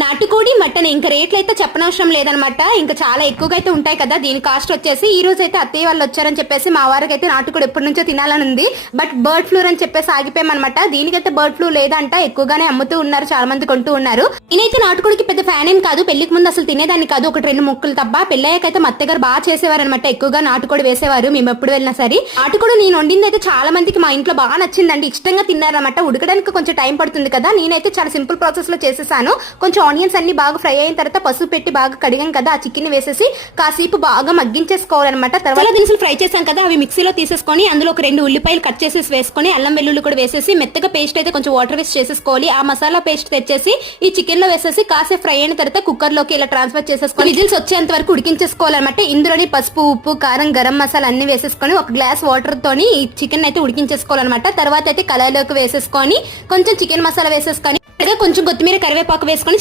నాటుకోడి మటన్ ఇంకా రేట్లు అయితే చెప్పనవసరం లేదనమాట. ఇంకా చాలా ఎక్కువగా అయితే ఉంటాయి కదా దీని కాస్ట్ వచ్చేసి ఈ రోజు అయితే అత్తయ్య వాళ్ళు వచ్చారని చెప్పేసి మా వారికి అయితే నాటుకోడి ఎప్పటి నుంచో తినాలని ఉంది. బట్ బర్డ్ ఫ్లూ అని చెప్పేసి ఆగిపోయామన్నమాట దీనికైతే బర్డ్ ఫ్లూ లేదంట ఎక్కువగానే అమ్ముతూ ఉన్నారు చాలా మంది కొంటూ ఉన్నారు. నేనైతే నాటుకోడికి పెద్ద ఫ్యాన్ ఏం కాదు పెళ్ళికి ముందు అసలు తినేదాన్ని కాదు ఒకటి రెండు ముక్కలు తప్ప. పెళ్ళయ్యాకైతే మా అత్తగారు బాగా చేసేవారు అనమాట ఎక్కువగా నాటుకోడి వేసేవారు మేము ఎప్పుడు వెళ్ళినా సరే. నాటుకోడి నేను వండింది అయితే చాలా మందికి మా ఇంట్లో బాగా నచ్చిందండి ఇష్టంగా తిన్నారనమాట. ఉడకడానికి కొంచెం టైం పడుతుంది కదా నేనైతే చాలా సింపుల్ ప్రాసెస్లో చేసేసాను. కొంచెం ఆనియన్స్ అన్ని బాగా ఫ్రై అయిన తర్వాత పసుపు పెట్టి బాగా కడిగాం కదా ఆ చికెన్ వేసేసి కాసేపు బాగా మగ్గించేసుకోవాలన్నమాట. తర్వాత దినుసులు ఫ్రై చేశాం కదా అవి మిక్సీలో తీసేసుకొని అందులో ఒక రెండు ఉల్లిపాయలు కట్ చేసేసి వేసుకొని అల్లం వెల్లుల్లి కూడా వేసేసి మెత్తగా పేస్ట్ అయితే కొంచెం వాటర్ వేస్ట్ చేసేసుకోవాలి. ఆ మసాలా పేస్ట్ తెచ్చేసి ఈ చికెన్లో వేసేసి కాసేపు ఫ్రై అయిన తర్వాత కుక్కర్లోకి ఇలా ట్రాన్స్ఫర్ చేసేసుకొని విజిల్స్ వచ్చేంత వరకు ఉడికించేసుకోవాలన్నమాట. ఇందులోని పసుపు ఉప్పు కారం గరం మసాలా అన్ని వేసేసుకొని ఒక గ్లాస్ వాటర్ తోని ఈ చికెన్ అయితే ఉడికించేసుకోవాలన్నమాట. తర్వాత అయితే కళాయిలోకి వేసేసుకొని కొంచెం చికెన్ మసాలా వేసేసుకొని కొంచెం కొత్తిమీర కరివేపాకు వేసుకొని